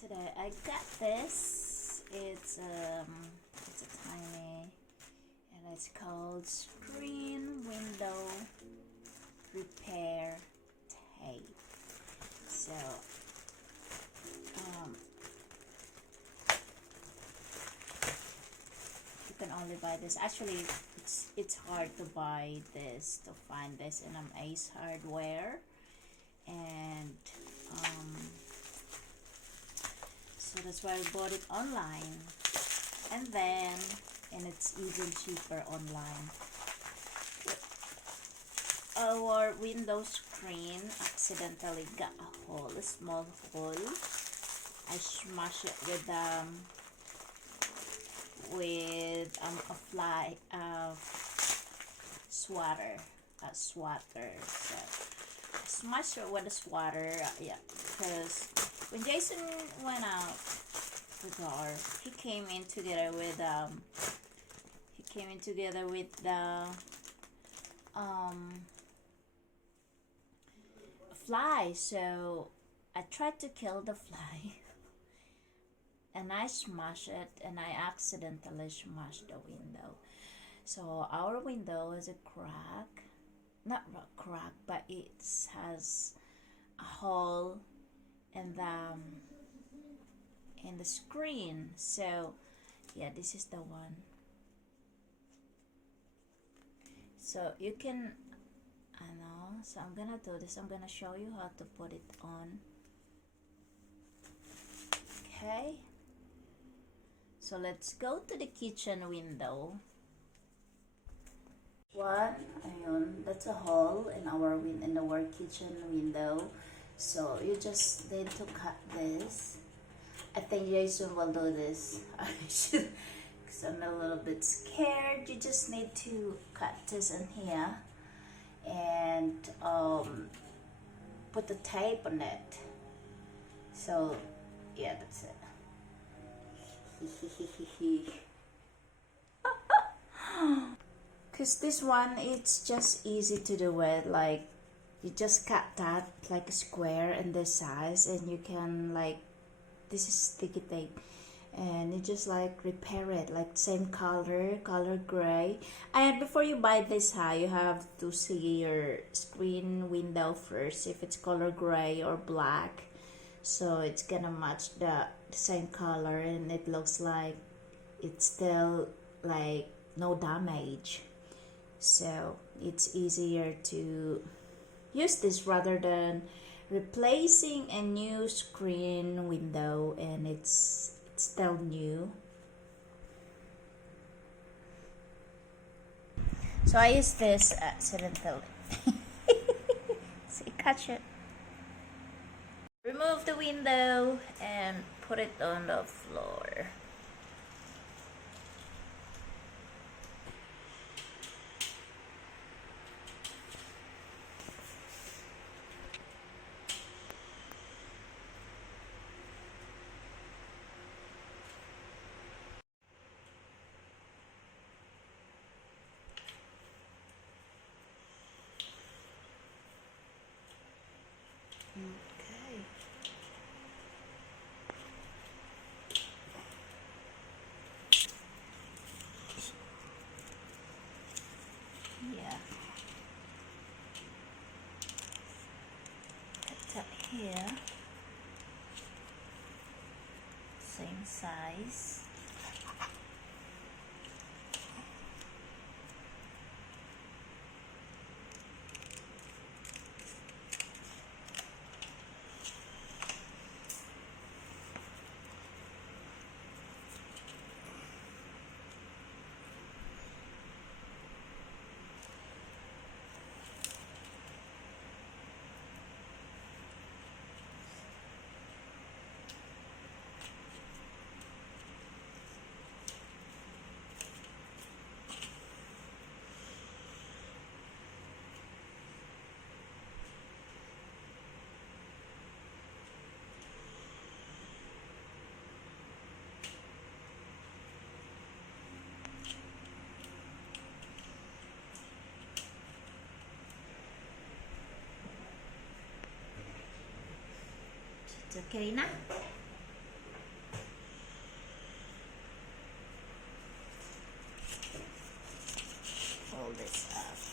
Today I got this. It's a tiny, and it's called screen window repair tape. So you can only buy this. Actually, it's hard to buy this, to find this in Ace Hardware, and so that's why I bought it online, and it's even cheaper online. Our window screen accidentally got a small hole. I smashed it with a fly swatter. So I smashed it with a swatter. Yeah, because when Jason went out the door, he came in together with the fly. So I tried to kill the fly and I smashed it, and I accidentally smashed the window. So our window is a crack, not a crack, but it has a hole in the screen. So yeah, this is the one. So you can, I know, so I'm gonna do this. I'm gonna show you how to put it on. Okay, so let's go to the kitchen window. Ayun, that's a hole in our kitchen window. So you just need to cut this. I think Jason will do this. I should, because I'm a little bit scared. You just need to cut this in here and put the tape on it. So yeah, that's it. Because this one, it's just easy to do it. Like, you just cut that like a square in this size, and you can, like, this is sticky tape, and you just like repair it like same color gray. And before you buy this, you have to see your screen window first, if it's color gray or black, so it's gonna match the same color, and it looks like it's still like no damage. So it's easier to use this rather than replacing a new screen window and it's still new. So I use this accidentally. See, catch it. Remove the window and put it on the floor. Okay. Yeah. Cut that here. Same size. It's okay na? all this up.